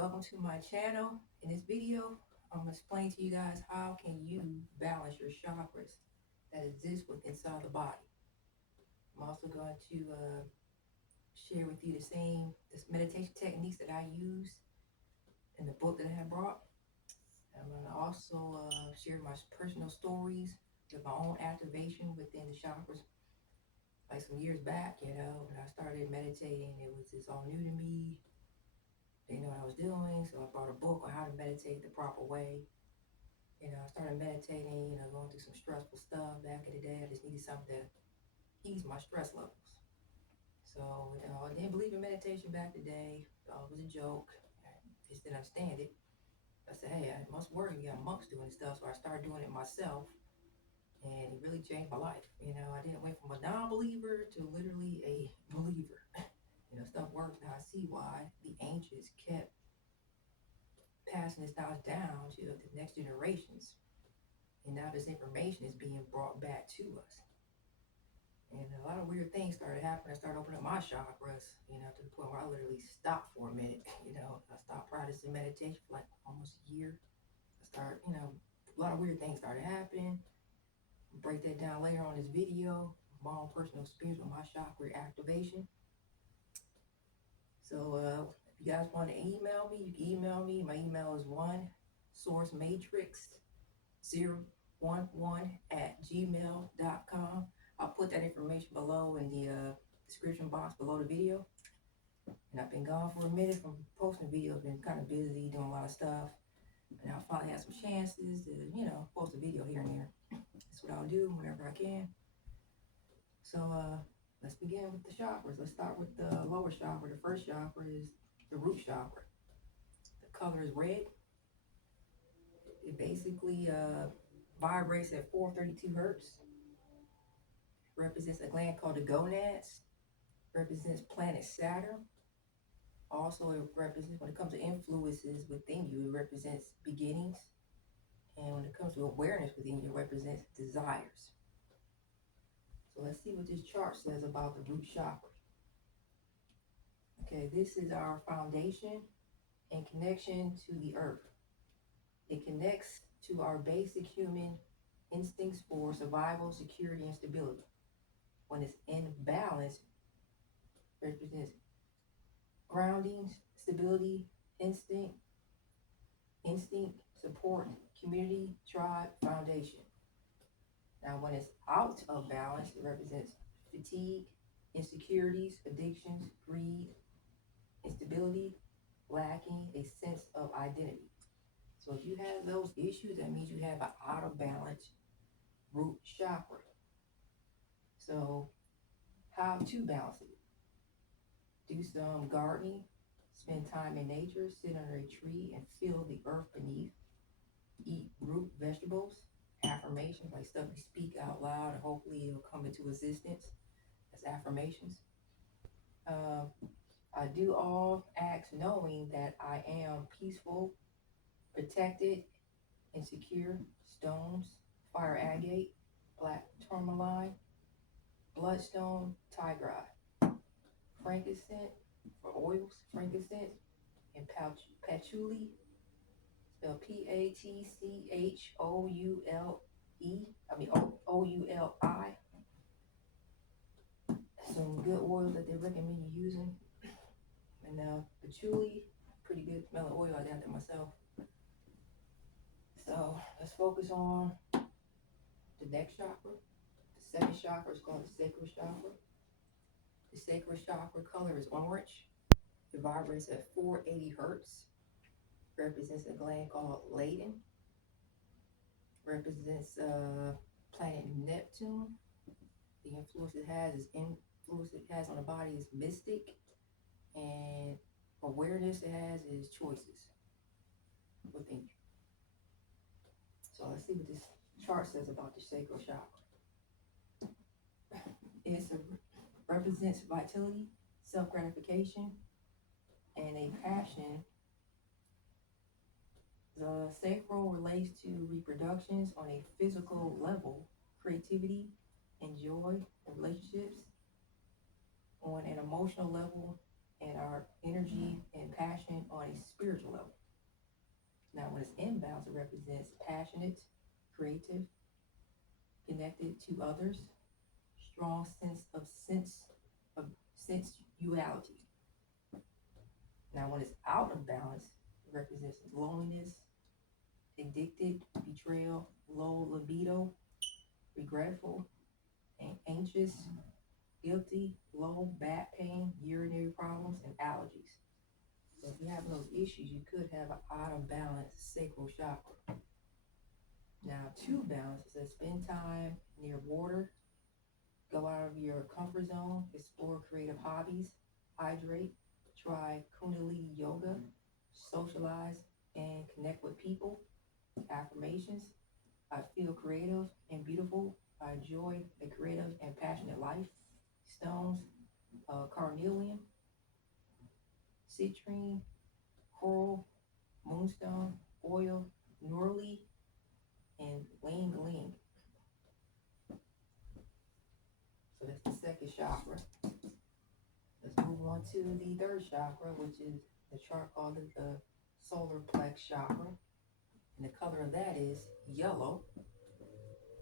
welcome to my channel. In this video, I'm going to explain to you guys how can you balance your chakras that exist within inside the body. I'm also going to share with you this meditation techniques that I use in the book that I have brought. I'm going to also share my personal stories with my own activation within the chakras. Like some years back, when I started meditating, it's all new to me. Didn't know what I was doing, so I brought a book on how to meditate the proper way. I started meditating, going through some stressful stuff back in the day. I just needed something to ease my stress levels. So, I didn't believe in meditation back in the day. Thought it was a joke. I just didn't understand it. I said, hey, it must work. You got monks doing stuff. So I started doing it myself, and it really changed my life. I didn't went from a non-believer to literally a believer. Stuff works. Now I see why the ancients kept passing this knowledge down to the next generations. And now this information is being brought back to us. And a lot of weird things started happening. I started opening up my chakras, to the point where I literally stopped for a minute. I stopped practicing meditation for like almost a year. A lot of weird things started happening. I'll break that down later on this video. My own personal experience with my chakra activation. So if you guys want to email me, you can email me. My email is onesourcematrix011@gmail.com. I'll put that information below in the description box below the video. And I've been gone for a minute from posting videos, been kind of busy doing a lot of stuff. And I'll finally have some chances to, post a video here and there. That's what I'll do whenever I can. So let's begin with the chakras. Let's start with the lower chakra. The first chakra is the root chakra. The color is red. It basically vibrates at 432 hertz. Represents a gland called the gonads. Represents planet Saturn. Also, it represents, when it comes to influences within you, it represents beginnings. And when it comes to awareness within you, it represents desires. So let's see what this chart says about the root chakra. Okay, this is our foundation and connection to the earth. It connects to our basic human instincts for survival, security, and stability. When it's in balance, it represents grounding, stability, instinct, support, community, tribe, foundation. Now, when it's out of balance, it represents fatigue, insecurities, addictions, greed, instability, lacking a sense of identity. So if you have those issues, that means you have an out of balance root chakra. So how to balance it? Do some gardening, spend time in nature, sit under a tree and feel the earth beneath. Eat root vegetables, affirmations, like stuff you speak out loud and hopefully it'll come into existence as affirmations. I do all acts knowing that I am peaceful, protected, and secure. Stones, fire agate, black tourmaline, bloodstone, tigerite, frankincense for oils, frankincense, and patchouli, spelled Ouli. Some good oils that they recommend you using. And patchouli, pretty good smelling oil. I got that myself. So let's focus on the next chakra. The second chakra is called the sacral chakra. The sacral chakra color is orange. It vibrates at 480 hertz. Represents a gland called Leyden. Represents planet Neptune. The influence it has on the body is mystic, and awareness it has is choices within you. So let's see what this chart says about the sacral chakra. It represents vitality, self-gratification, and a passion. The sacral relates to reproductions on a physical level, creativity and joy in relationships. On an emotional level, and our energy and passion on a spiritual level. Now, when it's imbalanced, it represents passionate, creative, connected to others, strong sense of sensuality. Now, when it's out of balance, it represents loneliness, addicted, betrayal, low libido, regretful, anxious, guilty, low back pain, urinary problems, and allergies. So if you're having those issues, you could have an out of balance sacral chakra. Now, to balance, it says spend time near water, go out of your comfort zone, explore creative hobbies, hydrate, try Kundalini yoga, socialize, and connect with people. Affirmations: I feel creative and beautiful. I enjoy a creative and passionate life. Stones: carnelian, citrine, coral, moonstone, oil, norley, and ling ling. So that's the second chakra. Let's move on to the third chakra, which is the chart called the solar plex chakra. And the color of that is yellow.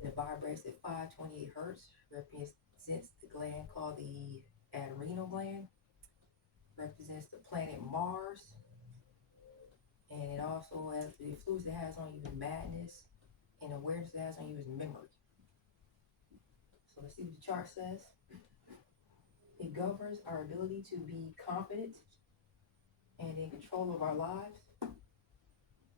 And it vibrates at 528 hertz, represents the gland called the adrenal gland, represents the planet Mars, and it also has the influence it has on you is madness, and awareness it has on you is memory. So let's see what the chart says. It governs our ability to be confident and in control of our lives.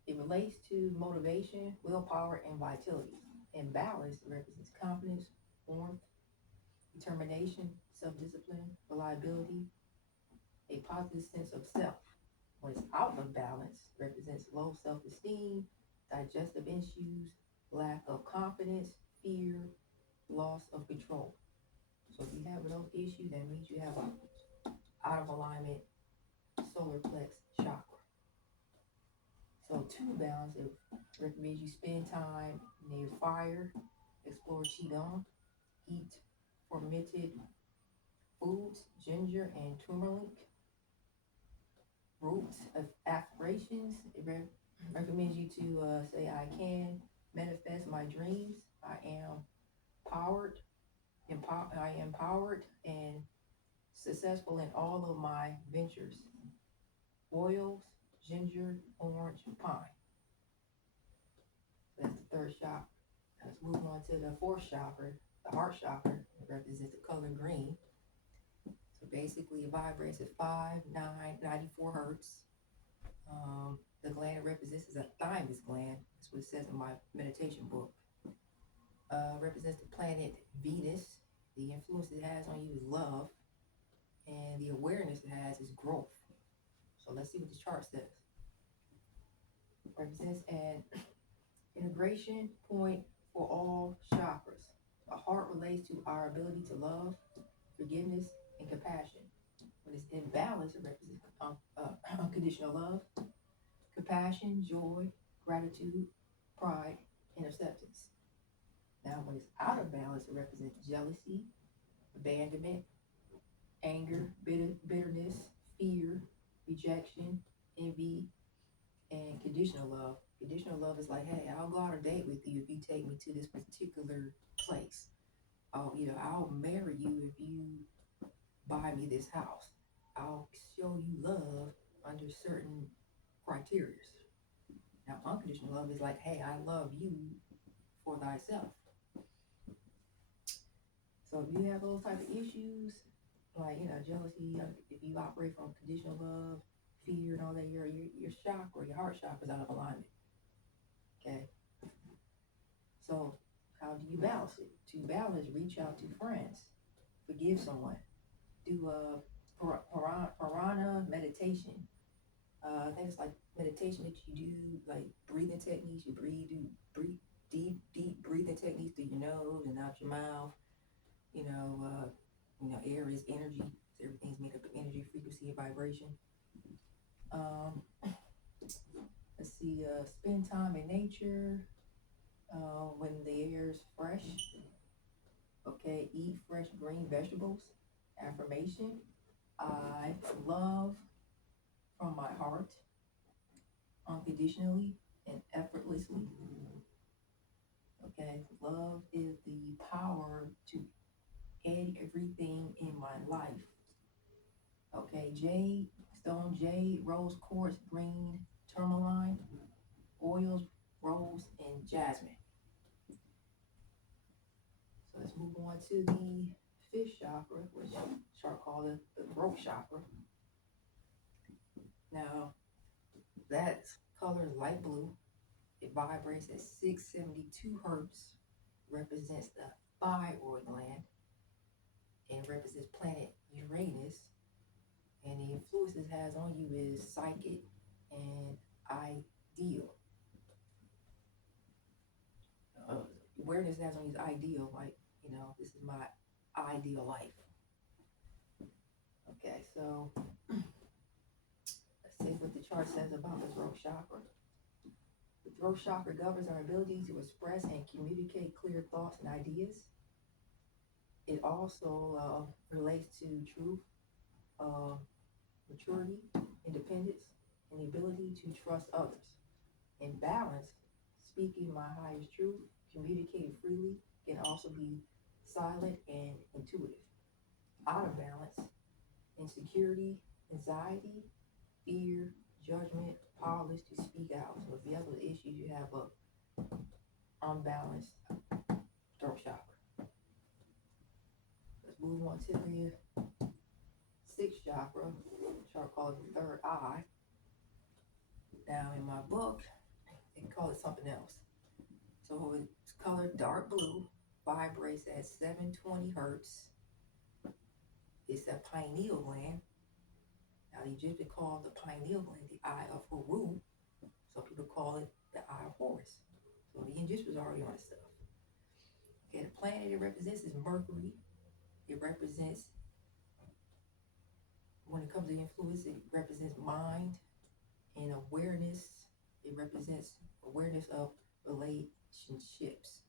It relates to motivation, willpower, and vitality. And balance represents confidence, warmth, determination, self-discipline, reliability, a positive sense of self. When it's out of balance, represents low self-esteem, digestive issues, lack of confidence, fear, loss of control. So if you have those issues, that means you have a out of alignment solar plex chakra. So to balance, it recommends you spend time near fire, explore qigong, eat fermented foods, ginger and turmeric. Roots of affirmations, it recommends you to say, I can manifest my dreams. I am empowered and successful in all of my ventures. Oils, ginger, orange, pine. So that's the third chakra. Let's move on to the fourth chakra, the heart chakra. It represents the color green. So basically, it vibrates at 5,994 hertz. The gland it represents is a thymus gland. That's what it says in my meditation book. Represents the planet Venus. The influence it has on you is love, and the awareness it has is growth. So let's see what the chart says. It represents an integration point for all chakras. The heart relates to our ability to love, forgiveness, and compassion. When it's in balance, it represents unconditional love, compassion, joy, gratitude, pride, and acceptance. Now, when it's out of balance, it represents jealousy, abandonment, anger, bitterness, fear, rejection, envy, and conditional love. Conditional love is like, hey, I'll go on a date with you if you take me to this particular place. I'll marry you if you buy me this house. I'll show you love under certain criteria. Now, unconditional love is like, hey, I love you for thyself. So if you have those type of issues, like, jealousy, if you operate from conditional love, fear, and all that, your chakra, your heart chakra is out of alignment. Okay? So how do you balance it? To balance, reach out to friends, forgive someone, do a prana meditation. I think it's like meditation that you do, like breathing techniques. You breathe deep breathing techniques through your nose and out your mouth. Air is energy. So everything's made up of energy, frequency, and vibration. Let's see. Spend time in nature when the air is fresh. Okay. Eat fresh green vegetables. Affirmation: I love from my heart, unconditionally and effortlessly. Okay, love is the power to end everything in my life. Okay, jade, stone jade, rose quartz, green tourmaline, oils, rose, and jasmine. So let's move on to the fifth chakra, which Shark call the throat chakra. Now, that color is light blue. It vibrates at 672 hertz, represents the thyroid gland, and represents planet Uranus. And the influence it has on you is psychic and ideal. Uh, Awareness it has on you is ideal, like, this is my ideal life. Okay, so let's see what the chart says about the throat chakra. The throat chakra governs our ability to express and communicate clear thoughts and ideas. It also relates to truth, uh, maturity, independence, and the ability to trust others. In balance, speaking my highest truth, communicating freely, can also be silent and intuitive. Out of balance, insecurity, anxiety, fear, judgment, powerless to speak out. So if you have those issues, you have a unbalanced throat chakra. Let's move on to the sixth chakra, which I call the third eye. Now in my book, they call it something else. So it's colored dark blue, vibrates at 720 hertz. It's a pineal gland. Now the Egyptians call the pineal gland the eye of Haru. Some people call it the eye of Horus. So the Egyptians already on this stuff. Okay, the planet it represents is Mercury. It represents, when it comes to influence, it represents mind and awareness. It represents awareness of relationships.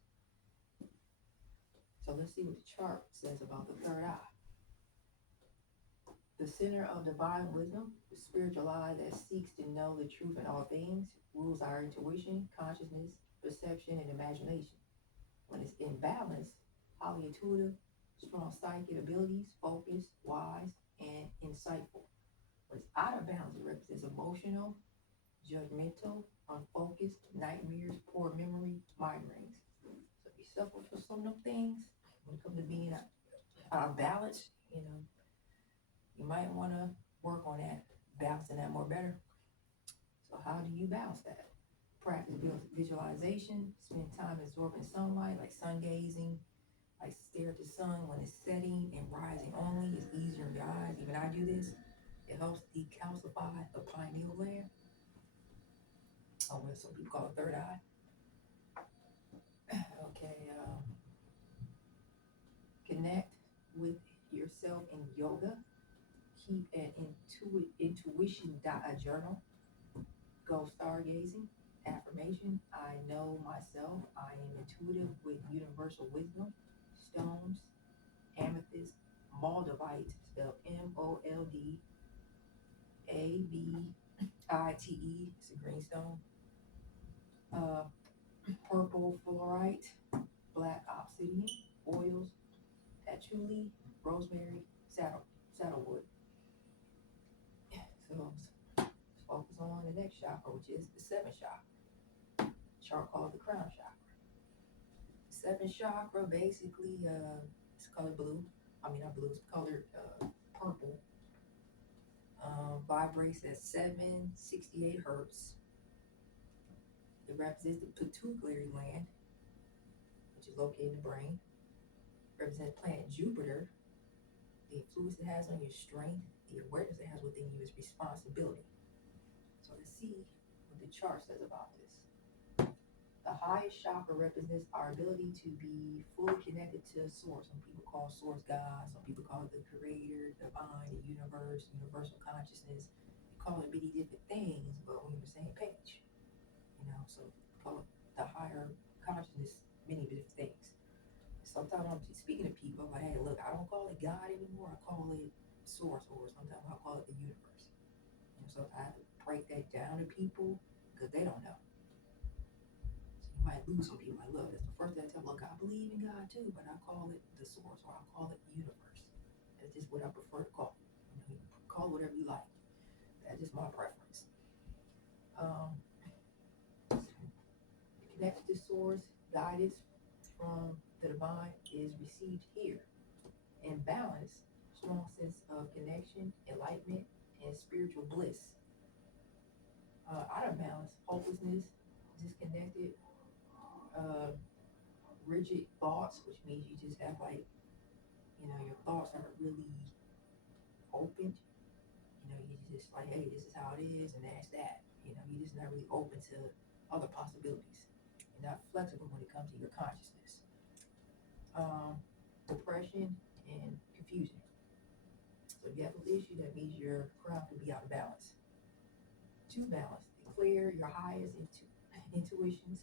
So let's see what the chart says about the third eye. The center of divine wisdom, the spiritual eye that seeks to know the truth in all things, rules our intuition, consciousness, perception, and imagination. When it's in balance, highly intuitive, strong psychic abilities, focused, wise, and insightful. When it's out of balance, it represents emotional, judgmental, unfocused, nightmares, poor memory, migraines. So if you suffer from some of them things, when it comes to being out of balance, you might want to work on that, balancing that more better. So how do you balance that? Practice visualization, spend time absorbing sunlight, like sun gazing, like stare at the sun when it's setting and rising only. It's easier on your eyes. Even I do this. It helps decalcify the pineal gland, or what some people call the third eye. Okay, connect with yourself in yoga. Keep an intuition journal. Go stargazing. Affirmation: I know myself. I am intuitive with universal wisdom. Stones: amethyst, moldavite, spelled Moldavite. It's a green stone. Uh, Purple fluorite, black obsidian, oils, patchouli, rosemary, saddlewood. So let's focus on the next chakra, which is the seventh chakra. Chart called the crown chakra. The seventh chakra basically it's colored blue. I mean not blue, it's colored purple. Vibrates at 768 hertz. It represents the pituitary gland, which is located in the brain. Represents planet Jupiter. The influence it has on your strength, the awareness it has within you is responsibility. So let's see what the chart says about this. The highest chakra represents our ability to be fully connected to source. Some people call source God, some people call it the creator, divine, the universe, universal consciousness. You call it many different things, but we're on the same page. So call it the higher consciousness, many different things. Sometimes I'm speaking to people like, hey, look, I don't call it God anymore. I call it source, or sometimes I'll call it the universe. And so I have to break that down to people because they don't know. So you might lose some people. Like, look, that's the first thing I tell them. Look, I believe in God too, but I call it the source, or I call it universe. That's just what I prefer to call it. You call it whatever you like. That's just my preference. Um, Connected to source, guidance from the divine is received here. And balance, strong sense of connection, enlightenment, and spiritual bliss. Out of balance, hopelessness, disconnected, uh, rigid thoughts, which means you just have like, your thoughts aren't really open. You just like, hey, this is how it is, and that's that. You're just not really open to other possibilities. You're not flexible when it comes to your consciousness. Depression and confusion. So if you have an issue, that means your crown could be out of balance. To balance, declare your highest intuitions.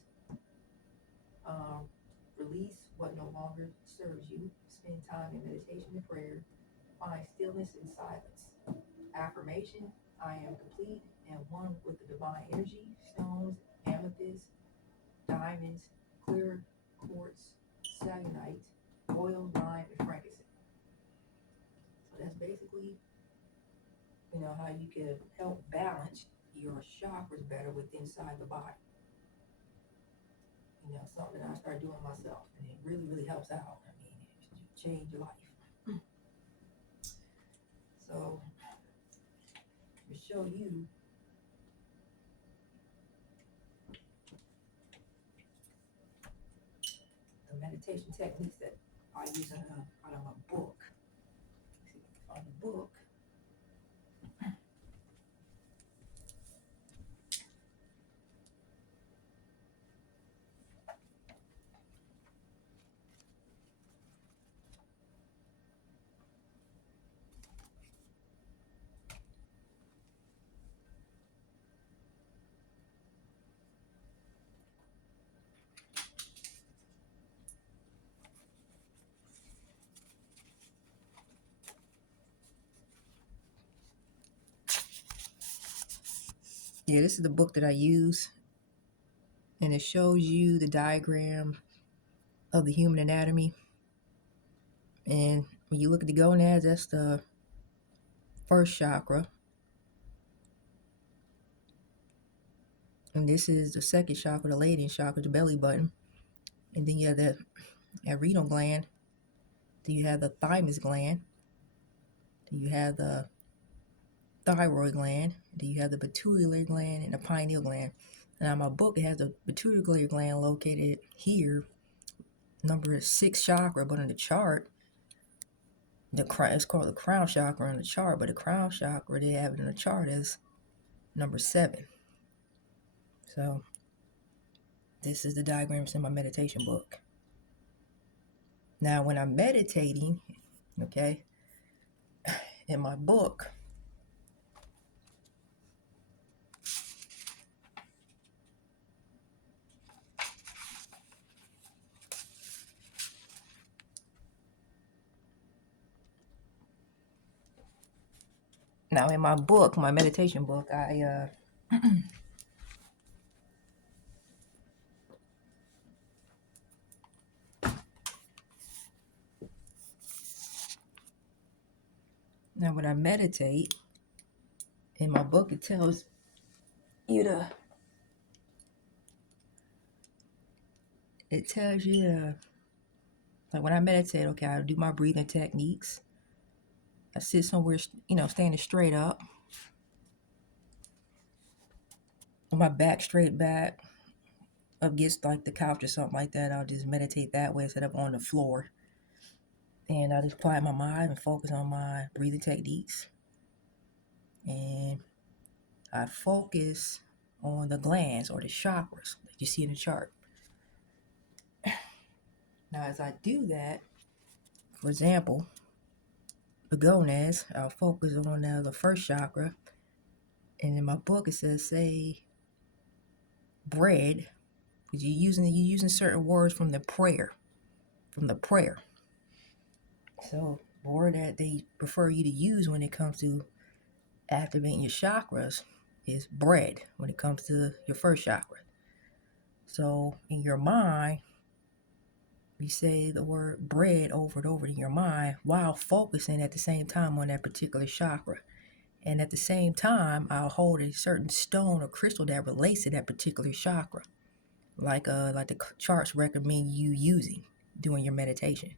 Release what no longer serves you. Spend time in meditation and prayer. Find stillness and silence. Affirmation, I am complete and one with the divine energy. Stones, amethyst, diamonds, clear quartz, sagonite, oil, lime, and frankincense. So that's basically, how you can help balance your chakras better with inside the body. Something I started doing myself, and it really, really helps out. I mean, it changed your life. So, to show you the meditation techniques that I use out of my book. Let's see if I can find the book. Yeah, this is the book that I use, and it shows you the diagram of the human anatomy. And when you look at the gonads, that's the first chakra. And this is the second chakra, the Leydig chakra, the belly button. And then you have the adrenal gland. Then you have the thymus gland. Then you have the thyroid gland. Then you have the pituitary gland and the pineal gland. Now, my book, it has the pituitary gland located here, number 6 chakra, but in the chart, it's called the crown chakra in the chart, but the crown chakra, they have it in the chart as number 7. So, this is the diagrams in my meditation book. Now, when I'm meditating, okay, in my book, my meditation book, I now when I meditate, in my book, it tells you like when I meditate, okay, I do my breathing techniques. I sit somewhere, standing straight up, with my back straight back, up against like the couch or something like that. I'll just meditate that way instead of on the floor. And I just quiet my mind and focus on my breathing techniques. And I focus on the glands or the chakras that you see in the chart. Now, as I do that, for example, the gonads, I'll focus on the first chakra. And in my book, it says, say, bread, because you're using certain words from the prayer. So The word that they prefer you to use when it comes to activating your chakras is bread when it comes to your first chakra. So in your mind, you say the word bread over and over in your mind while focusing at the same time on that particular chakra. And at the same time, I'll hold a certain stone or crystal that relates to that particular chakra, like the charts recommend you using during your meditation.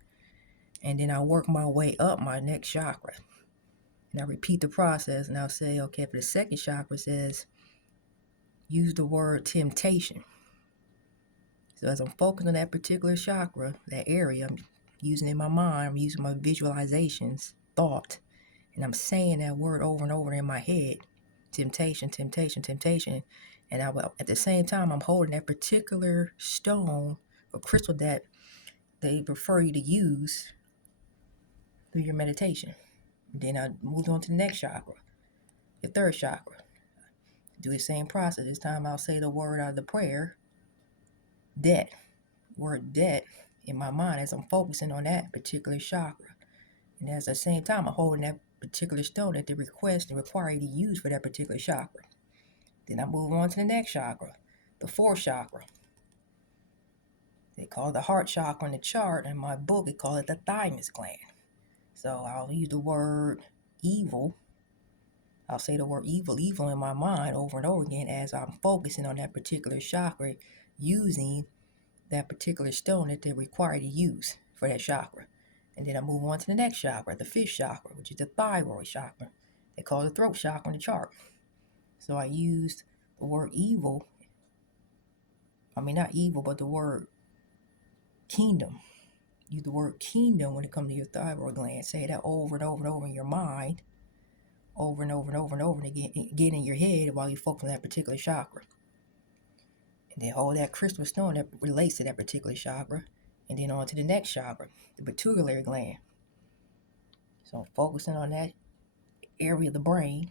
And then I work my way up my next chakra. And I repeat the process, and I'll say, okay, for the second chakra says, use the word temptation. So as I'm focused on that particular chakra, that area, I'm using it in my mind, I'm using my visualizations, thought, and I'm saying that word over and over in my head. Temptation, temptation, temptation. And at the same time, I'm holding that particular stone or crystal that they prefer you to use through your meditation. Then I moved on to the next chakra, the third chakra. Do the same process. This time I'll say the word out of the prayer, debt. Word debt in my mind as I'm focusing on that particular chakra. And at the same time, I'm holding that particular stone that they request and require you to use for that particular chakra. Then I move on to the next chakra, the fourth chakra. They call it the heart chakra in the chart. In my book, they call it the thymus gland. So I'll use the word evil. I'll say the word evil in my mind over and over again as I'm focusing on that particular chakra using that particular stone that they require to use for that chakra. And then I move on to the next chakra, the fifth chakra, which is the thyroid chakra. They call it the throat chakra in the chart. So I used the word evil. I mean, not evil, but the word kingdom. Use the word kingdom when it comes to your thyroid gland. Say that over and over and over in your mind, over and over and over and over, and again in your head while you focus on that particular chakra. And then hold that crystal stone that relates to that particular chakra. And then on to the next chakra, the pituitary gland. So I'm focusing on that area of the brain.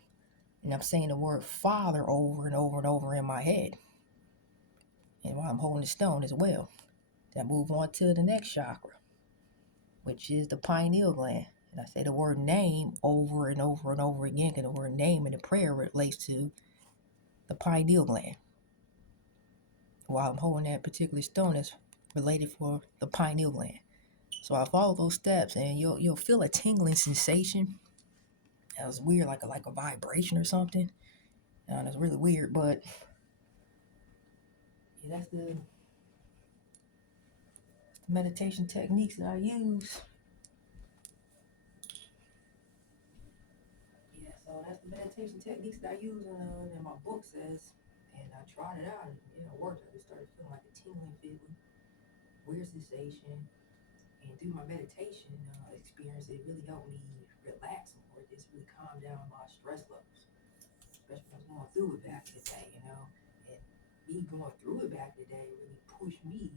And I'm saying the word father over and over and over in my head. And while I'm holding the stone as well. Then I move on to the next chakra, which is the pineal gland. And I say the word name over and over and over again, because the word name in the prayer relates to the pineal gland. While I'm holding that particular stone that's related for the pineal gland. So I follow those steps, and you'll feel a tingling sensation. That was weird, like a vibration or something. And it's really weird, but yeah, that's the meditation techniques that I use. Yeah, so that's the meditation techniques that I use, and my book says. And I tried it out, and it worked. I just started feeling like a tingling feeling, weird sensation. And through my meditation experience, it really helped me relax more. It just really calmed down my stress levels, especially when I was going through it back in the day, And me going through it back in the day really pushed me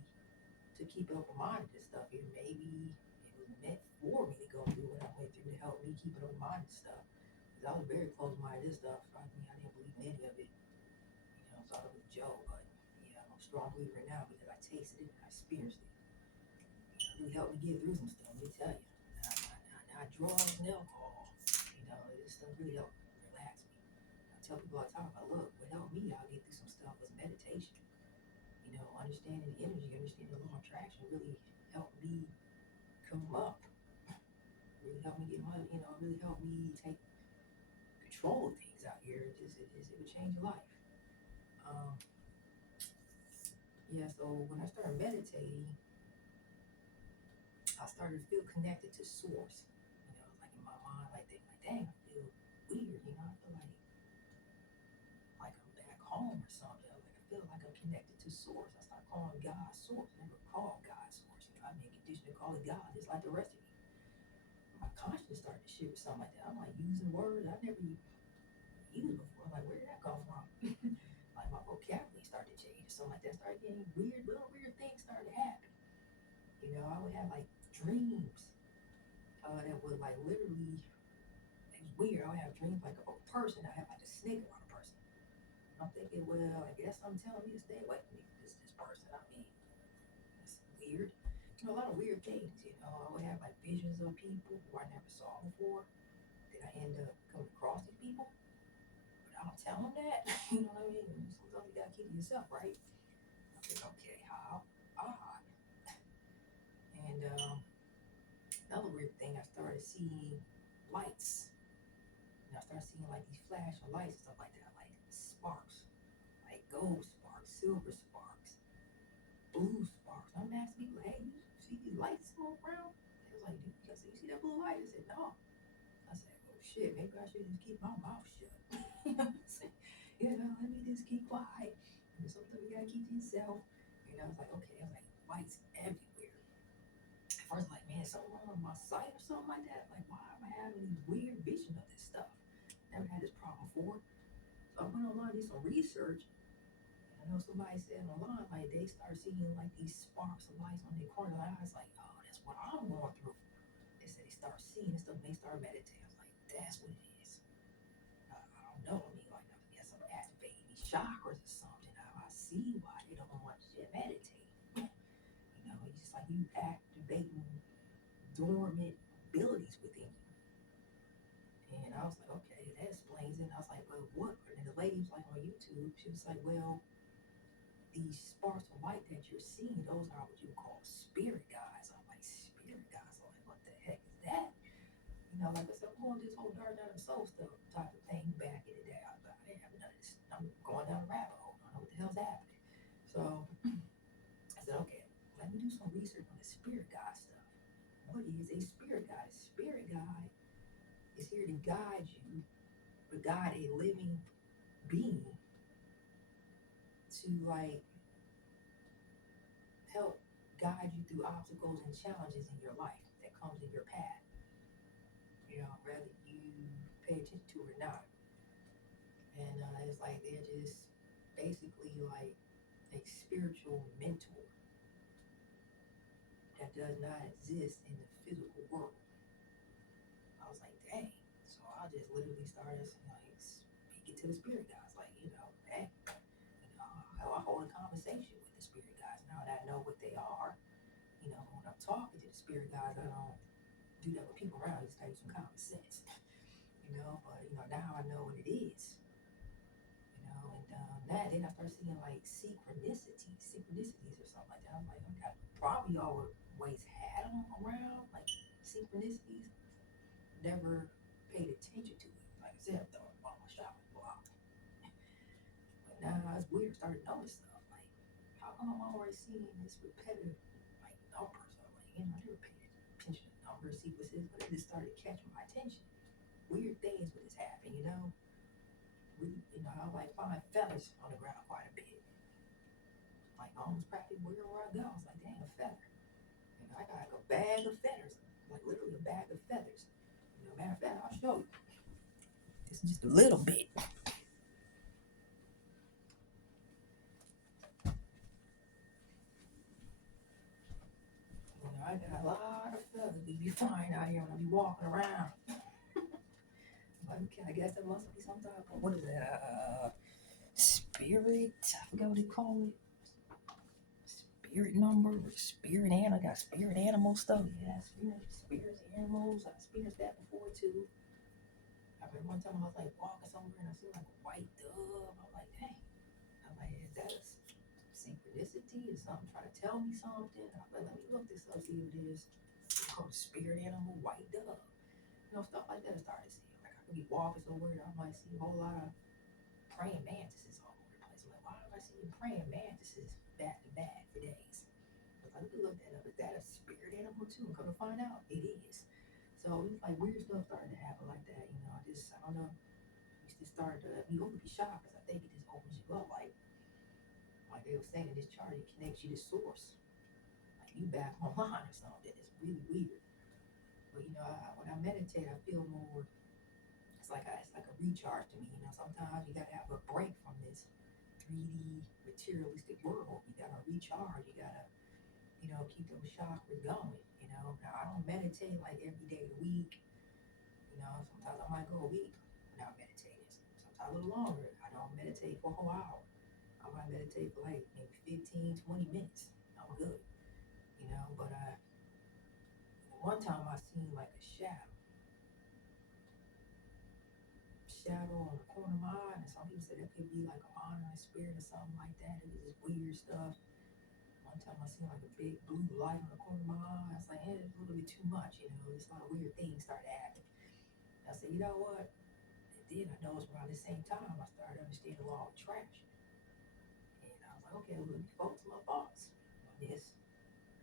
to keep an open mind to this stuff. And maybe it was meant for me to go through what I went through to help me keep an open mind to stuff. Because I was very close-minded to stuff. I mean, I didn't believe any of it. Thought it was a joke, but yeah, I'm a strong believer now because I tasted it and I experienced it. It really helped me get through some stuff, let me tell you. Not drugs and alcohol. This stuff really helped relax me. I tell people all the time, look, what helped me out get through some stuff was meditation. Understanding the energy, understanding the law of attraction really helped me come up. Really helped me get money, really helped me take control of things out here. It would change your life. Yeah, so when I started meditating, I started to feel connected to source. Like in my mind, like dang, I feel weird. I feel like I'm back home or something. I feel like I'm connected to source. I started calling God source. I never called God source. I've been conditioned to call it God, just like the rest of you. My conscience started to shift or something like that. I'm like using words I never used before. Like, where did that come from? Like my vocabulary started to change or something like that. Started getting little weird things started to happen. I would have like dreams that would like literally, it's weird. I would have dreams like of a person. I have like a snake around a person. I'm thinking, well, I guess I'm telling me to stay away from this person. I mean, it's weird. A lot of weird things, I would have like visions of people who I never saw before. Then I end up coming across these people, but I don't tell them that. You know what I mean? Sometimes you gotta keep it yourself, right? I think, okay, how odd. And another weird thing, I started seeing lights. And I started seeing like these flashing lights and stuff like that, like sparks, like gold sparks, silver sparks, blue sparks. I'm asking people, hey, you see these lights all around? They was like, dude, you see that blue light? I said, no. I said, oh shit, maybe I should just keep my mouth shut. You know what I'm saying? Let me just keep quiet. And sometimes you gotta keep to yourself. I was like, okay, I was like, lights everywhere. At first, like, man, something wrong with my sight or something like that. Like, why am I having these weird visions of this stuff? Never had this problem before. So I went online, did some research. And I know somebody said online, like, they start seeing like these sparks of lights on their corner of their eyes. Like, oh, that's what I'm going through. They said they start seeing this stuff and they start meditating. I was like, that's what it is. I don't know. I mean, like, I guess I'm activating these chakras or something. I see why they don't want you to meditate. It's just like you activating dormant abilities within you. And I was like, okay, that explains it. And I was like, well, what? And the lady was like on YouTube, she was like, well, these sparks of light that you're seeing, those are what you call spirit guides. I'm like, spirit guides? I'm like, what the heck is that? Like I said, I'm going this whole dark night of the soul stuff type of thing back in the day. I didn't have none of this. I'm going down a rabbit hole. I don't know what the hell's happening. So I said, okay, let me do some research on the spirit guide stuff. What is a spirit guide? A spirit guide is here to guide you, or guide a living being to like help guide you through obstacles and challenges in your life that comes in your path. Whether you pay attention to it or not. And it's like they're just basically like a spiritual mentor that does not exist in the physical world. I was like, dang. So I just literally started like speaking to the spirit guides, like, hey, how I hold a conversation with the spirit guides now that I know what they are. When I'm talking to the spirit guides, I don't do that with people around. I just take some common sense, but now I know what it is. And that then I started seeing like synchronicities or something like that. I'm like, okay, probably always had them around, like synchronicities. Never paid attention to it. Like I said, I thought about my shopping block. But now it's weird. Started to notice stuff like, how come I'm always seeing this repetitive like numbers? I'm like, I never paid attention to number sequences, but it just started catching my attention. Weird things would just happen. I like find feathers on the ground quite a bit. Like almost practically wherever I go, I was like, dang, a feather. I got like a bag of feathers, like literally a bag of feathers. Matter of fact, I'll show you. It's just a little bit. I got a lot of feathers we be flying out here when I be walking around. Okay, I guess that must be some type of, what is that? Spirit. I forgot what they call it. Spirit number, spirit animal. I got spirit animal stuff. Yeah, spirits animals. I experienced that before too. I remember one time I was like walking somewhere and I see like a white dove. I'm like, dang. I'm like, is that a synchronicity? Is something trying to tell me something? I'm like, let me look this up, see what it is. It's called spirit animal, white dove. Stuff like that I started seeing. Like I could be walking somewhere and I might see a whole lot of praying mantises all over the place. I'm like, why am I seeing praying mantises back to back for days? I was like, look that up. Is that a spirit animal too? And come to find out, it is. So it's like weird stuff starting to happen like that. I don't know. You just start to, you open be shocked because I think it just opens you up. Like they were saying in this chart, it connects you to source. Like you back online or something. It's really weird. But when I meditate, I feel more. It's like a recharge to me. Sometimes you gotta have a break from this 3D materialistic world. You gotta recharge. You gotta keep those chakras going. Now I don't meditate like every day of the week. Sometimes I might go a week without meditating. Sometimes a little longer. I don't meditate for a whole hour. I might meditate for like maybe 15, 20 minutes. I'm good. But one time I seen like a shadow on the corner of my eye, and some people said that could be like a monitoring spirit or something like that. It was just weird stuff. One time I seen like a big blue light on the corner of my eye. I was like, hey, it's a little bit too much, Just a lot of weird things started happening. I said, you know what? And then I noticed around the same time I started understanding the law of attraction. And I was like, okay, well, let me focus my thoughts on this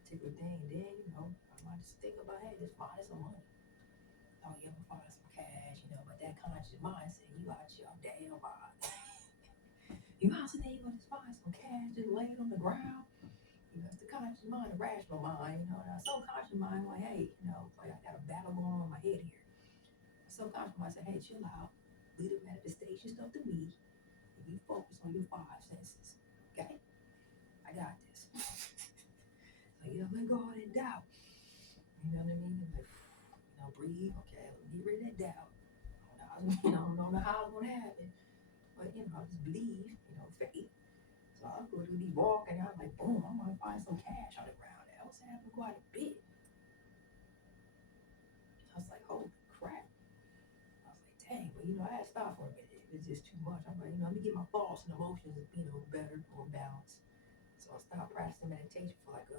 particular thing. And then, I might just think about, hey, just find some money. Oh, yeah, I'm gonna find some cash, but that conscious mind said, you out your damn mind. You out there, you gonna just find some cash just laying on the ground. It's the conscious mind, the rational mind, and the subconscious mind, like, hey, it's like I got a battle going on in my head here. The subconscious mind said, hey, chill out, leave the manifestation stuff to me, and you focus on your five senses, okay? I got this. So, let go of that doubt. You know what I mean? Like, breathe, okay, let me get rid of that doubt. I don't know how it's gonna happen, but I just believe, faith. So I was going to be walking, I was like, boom, I'm gonna find some cash on the ground. That was happening quite a bit. I was like, holy crap. I was like, dang, but I had to stop for a minute. It's just too much. I'm like, let me get my thoughts and emotions, better, more balanced. So I stopped practicing meditation for like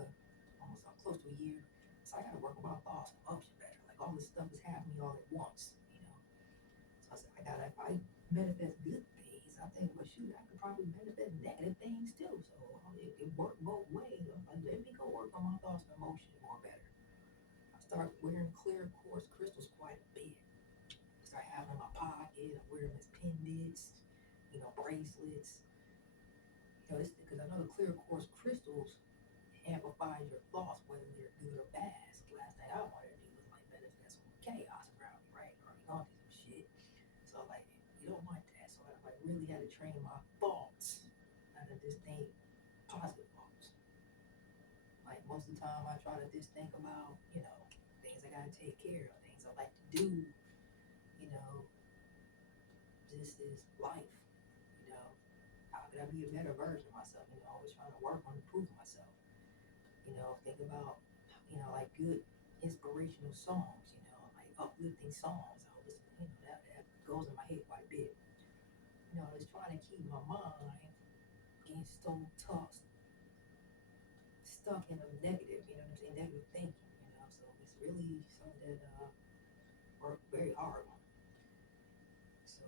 almost close to a year. So I gotta work on my thoughts and emotions better. Like all this stuff is happening all at once. So I said, if I manifest good things, I think, well, shoot, I could probably manifest negative things too. So it worked both ways. I was like, let me go work on my thoughts and emotions more better. I started wearing clear quartz crystals quite a bit. I started having them in my pocket. I wear them as pendants, bracelets. This because I know the clear quartz crystals amplify your thoughts, whether they're good or bad. So last thing I wanted to do was like manifest some chaos around me, right? Or all this shit. So like, you don't want that. So I like really had to train my thoughts out of just think positive thoughts. Like most of the time I try to just think about, things I gotta take care of, things I like to do, this is life, how could I be a better version of myself, always trying to work on improving myself. Think about, like good inspirational songs, like uplifting songs. I listen, that goes in my head quite a bit. It's trying to keep my mind getting so tough, stuck in a negative, negative thinking, So it's really something that work very hard on. So,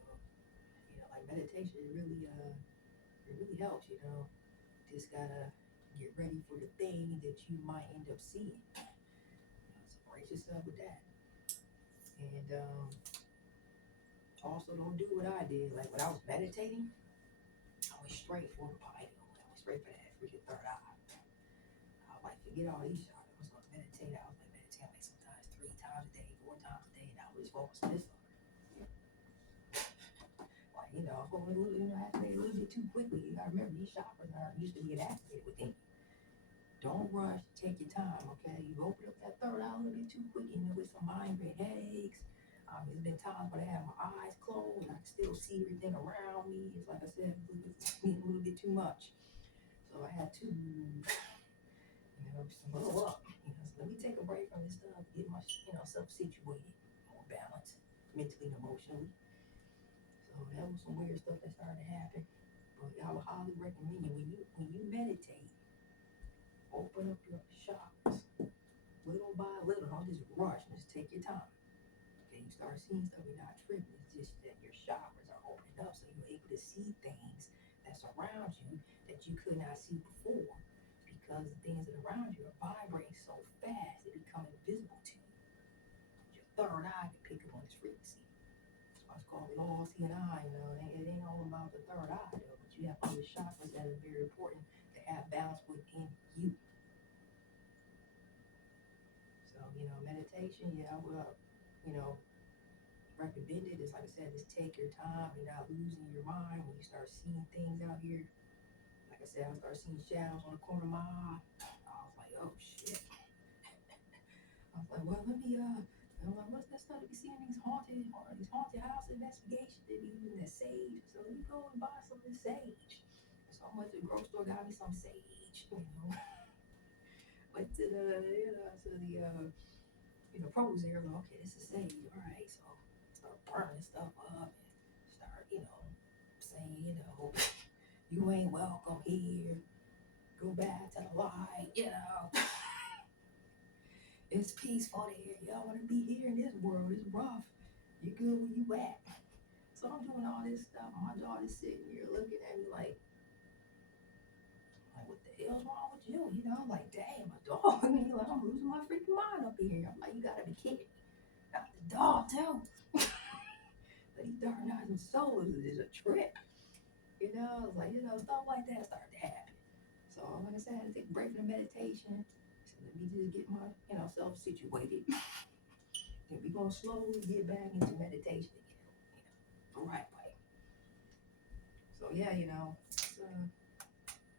like meditation, it really helps, Just gotta get ready for the thing that you might end up seeing. So brace yourself with that. And also don't do what I did. Like when I was meditating, I went straight for the pineal. I went straight for that freaking third eye. I was like, forget all these shots. I was gonna meditate. I was like meditating like sometimes 3 times a day, 4 times a day, and I was focused on this one. Like, I was going activate a little bit too quickly. You gotta remember these chakras are used to being activated within you. Don't rush, take your time, okay? You open up that third eye a little bit too quick, with some migraine headaches. There's been times when I have my eyes closed and I can still see everything around me. It's like I said, a little bit too much. So I had to, slow up. So let me take a break from this stuff, get my, self situated, more balanced, mentally and emotionally. So that was some weird stuff that started to happen. But I would highly recommend you when you meditate, open up your chakras little by little. Don't just rush. Just take your time. Okay, you start seeing stuff, you're not tripping. It's just that your chakras are opening up, so you're able to see things that's around you that you could not see before, because the things that are around you are vibrating so fast they become invisible to you. Your third eye can pick up on this frequency. That's why it's called law of seeing eye. It ain't all about the third eye though, but you have other chakras that are very important to have balance within you. So, meditation, yeah, I will, recommend it. It's like I said, just take your time. You're not losing your mind when you start seeing things out here. Like I said, I started seeing shadows on the corner of my eye. I was like, oh shit. I was like, well, let me I'm like, what's that stuff to be seeing these haunted house investigations? They be using that sage. So let me go and buy some of this sage. So I went to the grocery store, got me some sage, went to the pros there. Like, okay, this is safe. All right, so start burning stuff up and start, saying, you ain't welcome here. Go back to the light. It's peaceful here. Y'all want to be here in this world. It's rough. You good where you at? So I'm doing all this stuff. My daughter's sitting here looking at me like what the hell's wrong with you? Like, damn, my dog. Like, I'm losing my freaking mind up here. I'm like, you gotta be kidding. Not the dog, too. But these dark nights and souls is a trip. Stuff like that started to happen. So, like I said, I had to take a break from the meditation. So let me just get my, self situated. And we're going to slowly get back into meditation again, the right way. So, yeah, it's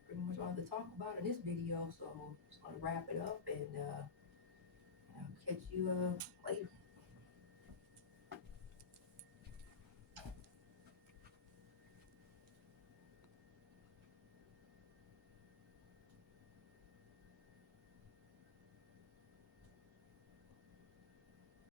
pretty much all to talk about in this video. So, I'm just going to wrap it up and catch you later.